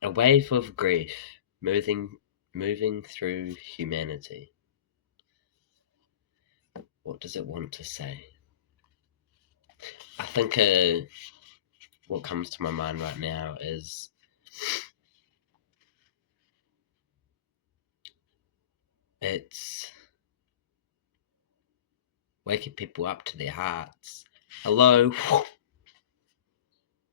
A wave of grief moving through humanity. What does it want to say? I think what comes to my mind right now is it's waking people up to their hearts. Hello.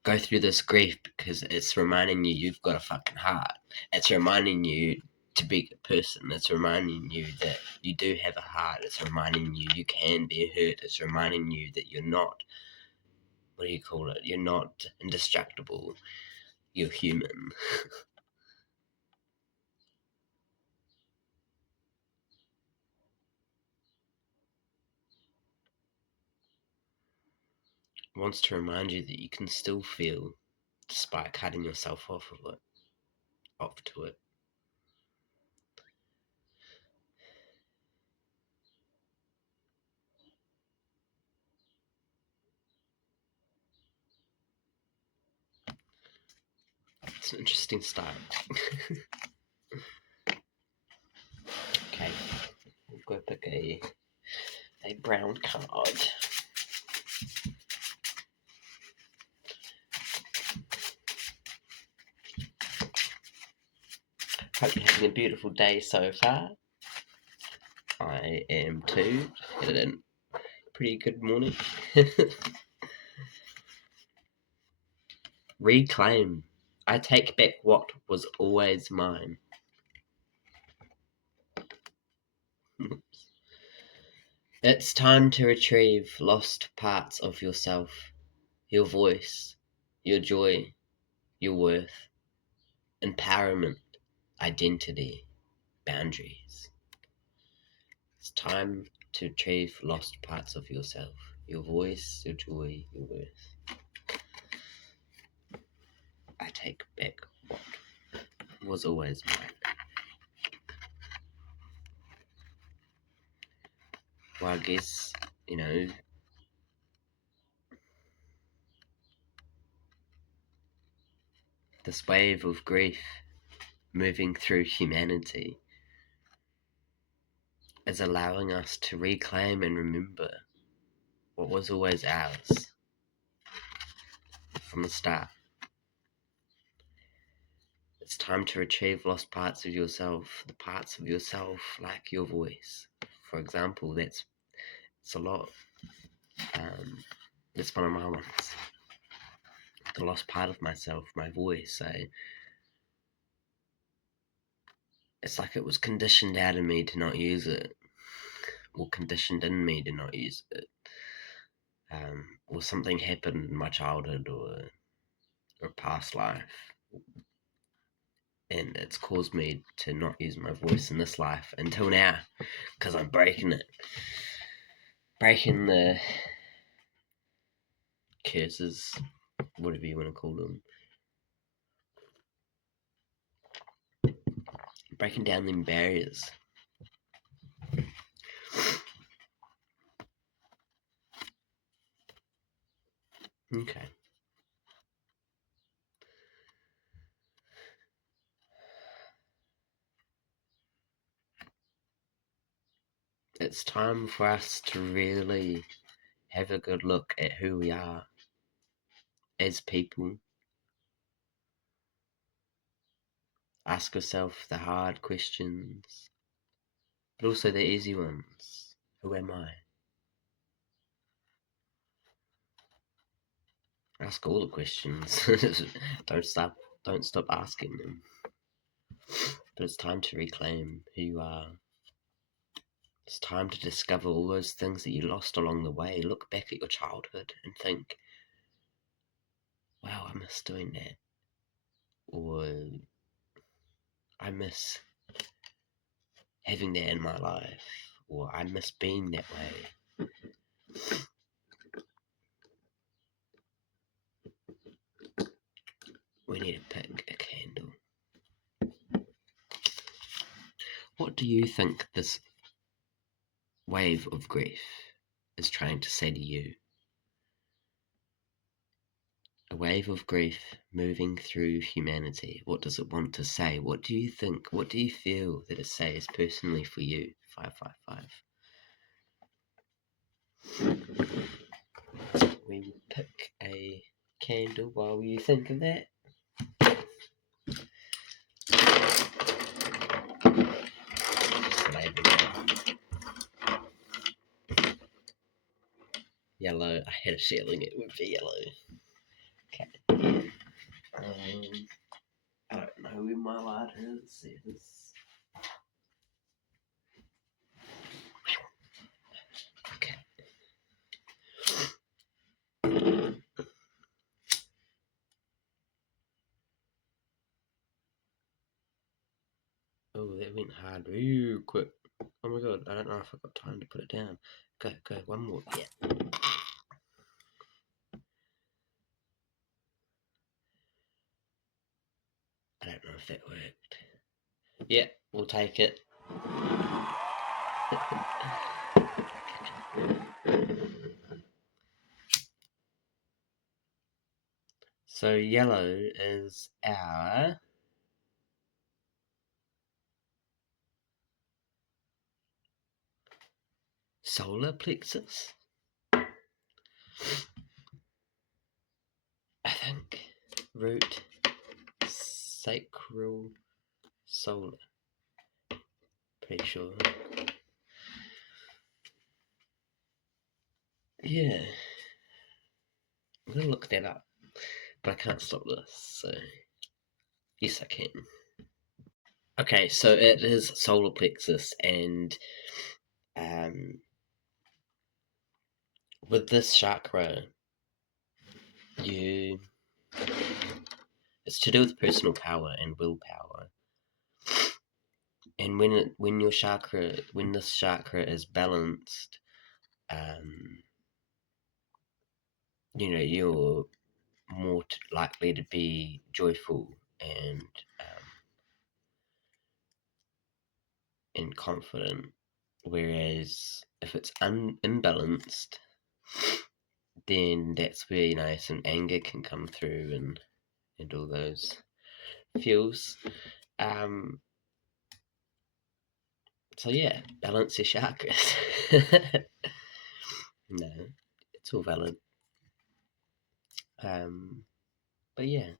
Go through this grief because it's reminding you you've got a fucking heart. It's reminding you to be a person. It's reminding you that you do have a heart. It's reminding you you can be hurt. It's reminding you that you're not, what do you call it? You're not indestructible. You're human. It wants to remind you that you can still feel despite cutting yourself off to it. It's an interesting start. Okay, we'll go pick a brown card. Hope you're having a beautiful day so far. I am too. Had a pretty good morning. Reclaim. I take back what was always mine. It's time to retrieve lost parts of yourself, your voice, your joy, your worth, empowerment, identity, boundaries. It's time to retrieve lost parts of yourself, your voice, your joy, your worth. I take back what was always mine. Well, I guess, this wave of grief moving through humanity is allowing us to reclaim and remember what was always ours from the start. It's time to retrieve lost parts of yourself, the parts of yourself like your voice. For example, it's a lot. That's one of my ones. The lost part of myself, my voice. It's like it was conditioned out of me to not use it, or conditioned in me to not use it. Or something happened in my childhood or past life, and it's caused me to not use my voice in this life until now, because I'm breaking it. Breaking the curses, whatever you want to call them. Breaking down them barriers. Okay. It's time for us to really have a good look at who we are as people. Ask yourself the hard questions, but also the easy ones. Who am I? Ask all the questions. Don't stop asking them. But it's time to reclaim who you are. It's time to discover all those things that you lost along the way. Look back at your childhood and think, wow, I miss doing that. Or I miss having that in my life. Or I miss being that way. We need to pick a candle. What do you think this wave of grief is trying to say to you? A wave of grief moving through humanity. What does it want to say? What do you think? What do you feel that it says personally for you? 555. We will pick a candle while you think of that. Yellow. I had a feeling it would be yellow. Okay. I don't know where my lighter is. It is. Okay. Oh, that went hard real quick. Oh my god, I don't know if I've got time to put it down. Go, one more. Yeah. I don't know if that worked. Yeah, we'll take it. So yellow is our solar plexus, I think. Root, sacral, solar. Pretty sure. Yeah. I'm gonna look that up, but I can't stop this, so yes I can. Okay, so it is solar plexus, and with this chakra, it's to do with personal power and willpower. And when this chakra is balanced, you're more likely to be joyful and confident. Whereas if it's imbalanced, then that's where some anger can come through and all those feels. So yeah, balance your chakras. No, it's all valid. But yeah,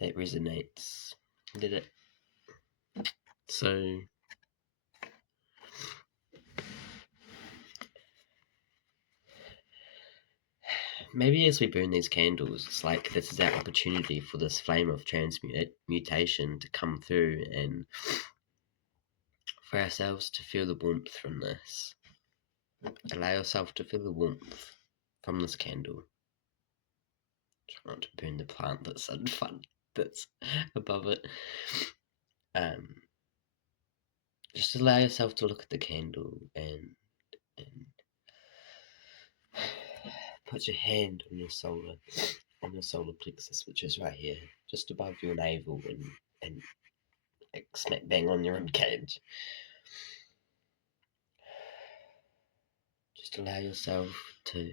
that resonates. Did it? So maybe as we burn these candles, it's like this is our opportunity for this flame of transmutation to come through, and for ourselves to feel the warmth from this. Allow yourself to feel the warmth from this candle. Try not to burn the plant that's in front, that's above it. Just allow yourself to look at the candle and put your hand on your solar plexus, which is right here, just above your navel, and like smack bang on your ribcage. Just allow yourself to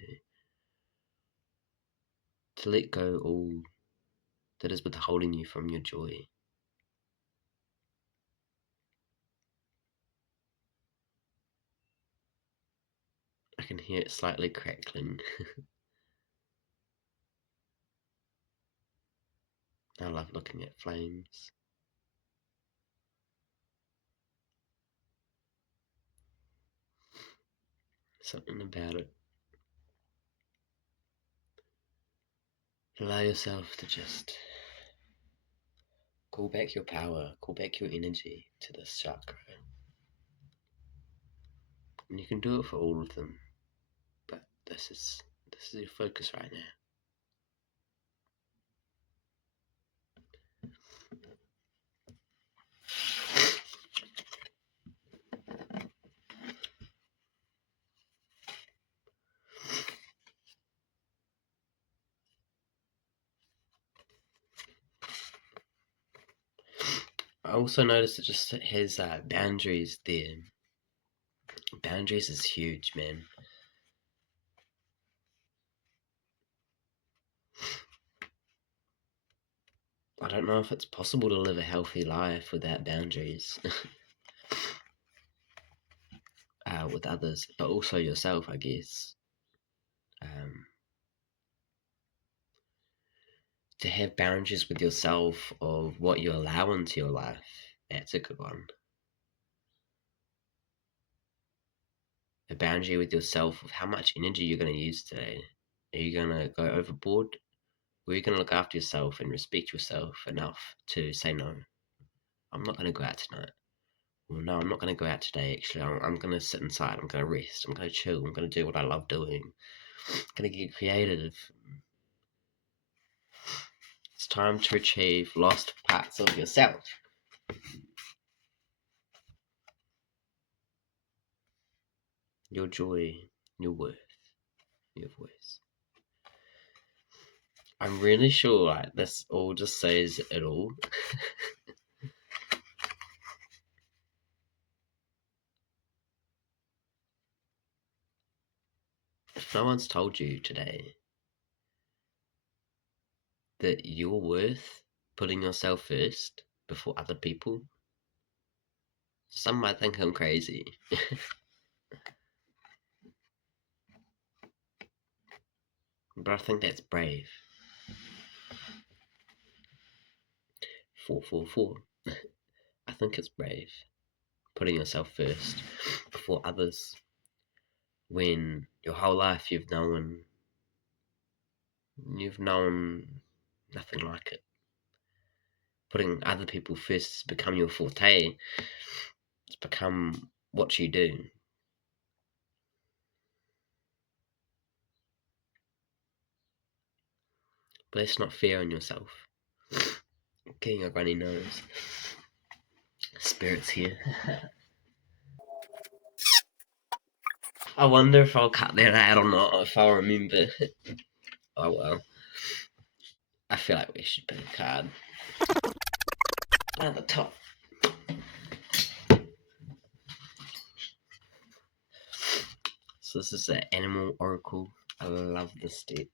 let go all that is withholding you from your joy. I can hear it slightly crackling. I love looking at flames. Something about it. Allow yourself to just call back your power, call back your energy to this chakra. And you can do it for all of them, but this is your focus right now. I also noticed it just has boundaries there. Boundaries is huge, man. don't know if it's possible to live a healthy life without boundaries with others, but also yourself, I guess. To have boundaries with yourself of what you allow into your life, that's a good one. A boundary with yourself of how much energy you're going to use today. Are you going to go overboard? Or are you going to look after yourself and respect yourself enough to say no? I'm not going to go out tonight. Well, no, I'm not going to go out today, actually. I'm going to sit inside. I'm going to rest. I'm going to chill. I'm going to do what I love doing. I'm going to get creative. It's time to retrieve lost parts of yourself. Your joy, your worth, your voice. I'm really sure like this all just says it all. If no one's told you today that you're worth putting yourself first before other people, some might think I'm crazy. But I think that's brave. 444. I think it's brave. Putting yourself first before others when your whole life you've known nothing like it. Putting other people first has become your forte. It's become what you do. But let's not fear on yourself. Getting a runny nose. Spirits here. I wonder if I'll cut that out or not, if I'll remember. Oh well. I feel like we should put a card at the top. So this is the Animal Oracle. I love this deck.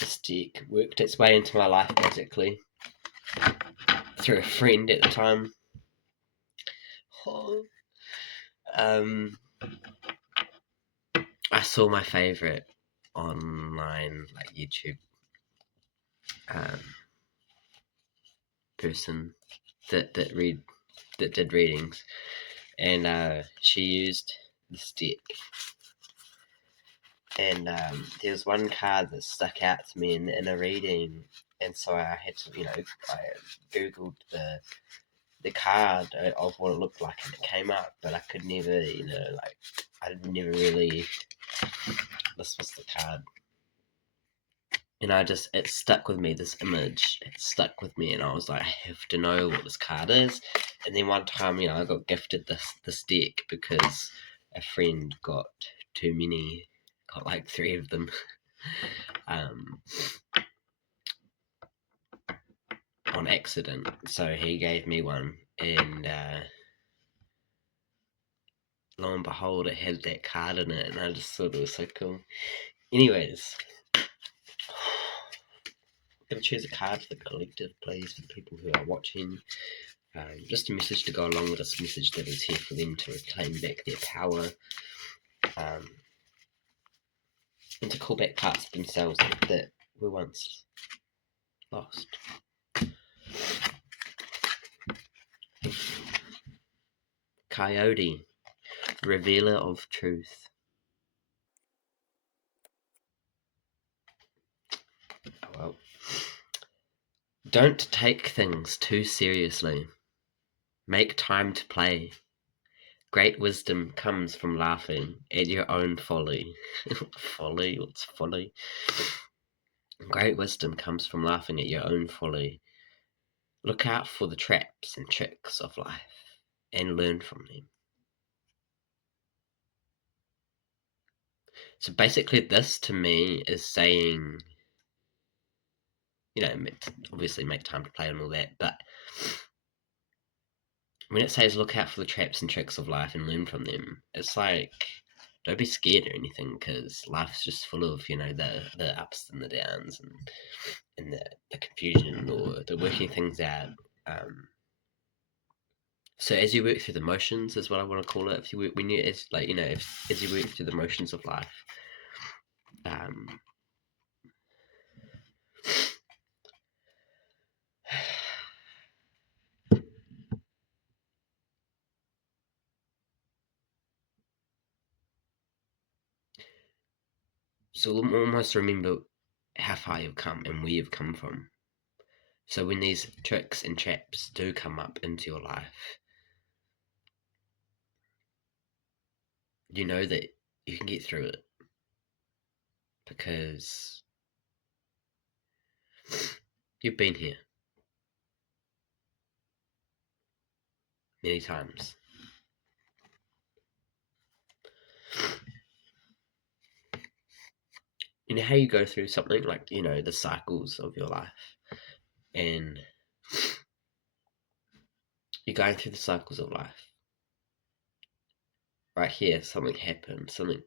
This deck worked its way into my life magically through a friend at the time. I saw my favorite online like YouTube person that did readings, and she used this deck, and there was one card that stuck out to me in a reading, and so I had to, I googled the card of what it looked like, and it came up, but I could never, I never really. This was the card. And it stuck with me, this image. It stuck with me, and I was like, I have to know what this card is. And then one time, I got gifted this deck because a friend got too many, got like 3 of them. On accident. So he gave me one, and lo and behold, it had that card in it, and I just thought it was so cool. Anyways, I'm going to choose a card for the collective, please, for the people who are watching. Just a message to go along with this message that is here for them to reclaim back their power, and to call back parts of themselves that were once lost. Coyote, revealer of truth. Oh well. Don't take things too seriously. Make time to play. Great wisdom comes from laughing at your own folly. Folly? What's folly? Great wisdom comes from laughing at your own folly. Look out for the traps and tricks of life and learn from them. So basically this to me is saying, obviously make time to play and all that, but when it says look out for the traps and tricks of life and learn from them, it's like don't be scared or anything, because life's just full of, the ups and the downs, and the confusion, or the working things out. Um, so as you work through the motions, is what I want to call it. If you work, when you as like if, as you work through the motions of life, um, so almost remember how far you've come and where you've come from. So when these tricks and traps do come up into your life, you know that you can get through it, because you've been here many times. You know how you go through something like, the cycles of your life, and you're going through the cycles of life. Right here, something happened, something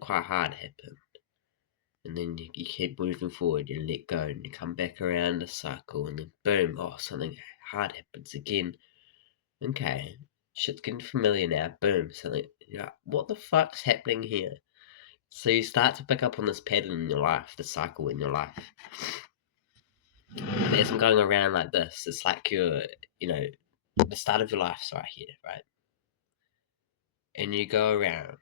quite hard happened, and then you keep moving forward, you let go, and you come back around the cycle, and then boom, oh, something hard happens again. Okay, shit's getting familiar now. Boom, something. What the fuck's happening here? So you start to pick up on this pattern in your life, the cycle in your life. And as I'm going around like this, it's like the start of your life's right here, right? And you go around,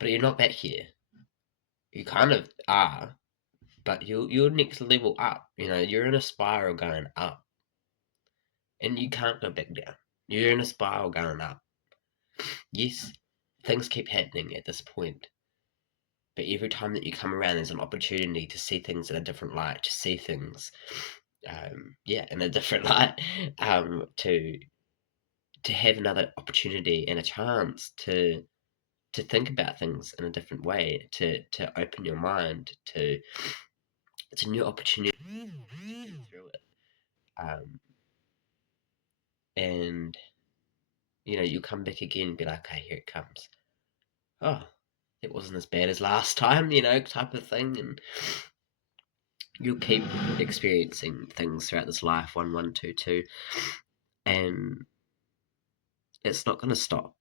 but you're not back here. You kind of are, but you're next level up. You're in a spiral going up, and you can't go back down. You're in a spiral going up. Yes, things keep happening at this point, but every time that you come around, there's an opportunity to see things in a different light, to see things, in a different light, to have another opportunity and a chance to think about things in a different way, to open your mind to it's a new opportunity to get through it. And you come back again and be like, okay, here it comes. Oh, it wasn't as bad as last time, type of thing. And you'll keep experiencing things throughout this life, 1122, and it's not going to stop.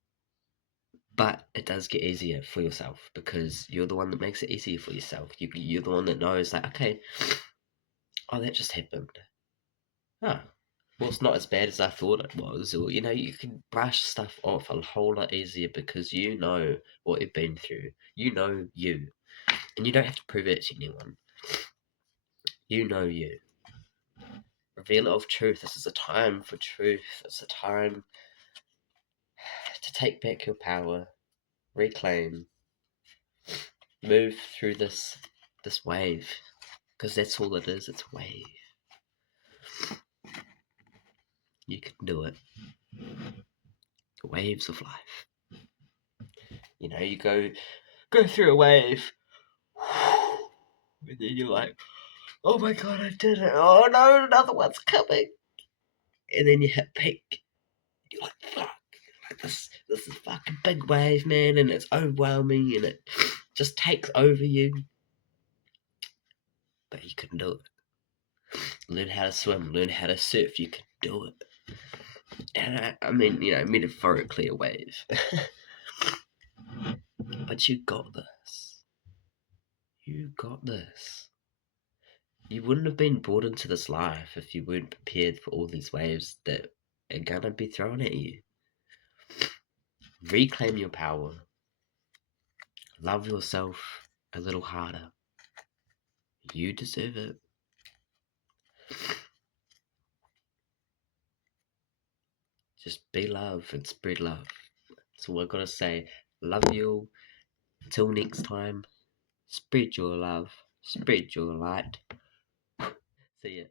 But it does get easier for yourself, because you're the one that makes it easier for yourself. You're the one that knows, like, okay, oh, that just happened. Oh, well, it's not as bad as I thought it was. Or, you can brush stuff off a whole lot easier, because you know what you've been through. You know you. And you don't have to prove it to anyone. You know you. Revealer of truth. This is a time for truth. It's a time to take back your power. Reclaim. Move through this wave. Because that's all it is. It's a wave. You can do it. The waves of life. You go through a wave, and then you're like, oh my god, I did it. Oh no, another one's coming. And then you hit peak. You're like, fuck. Like this is a fucking big wave, man, and it's overwhelming, and it just takes over you. But you can do it. Learn how to swim, learn how to surf, you can do it. And I mean, metaphorically a wave. But you got this. You got this. You wouldn't have been brought into this life if you weren't prepared for all these waves that are gonna be thrown at you. Reclaim your power. Love yourself a little harder. You deserve it. Just be love and spread love. That's all I gotta say. Love you all. Until next time, spread your love, spread your light. See ya.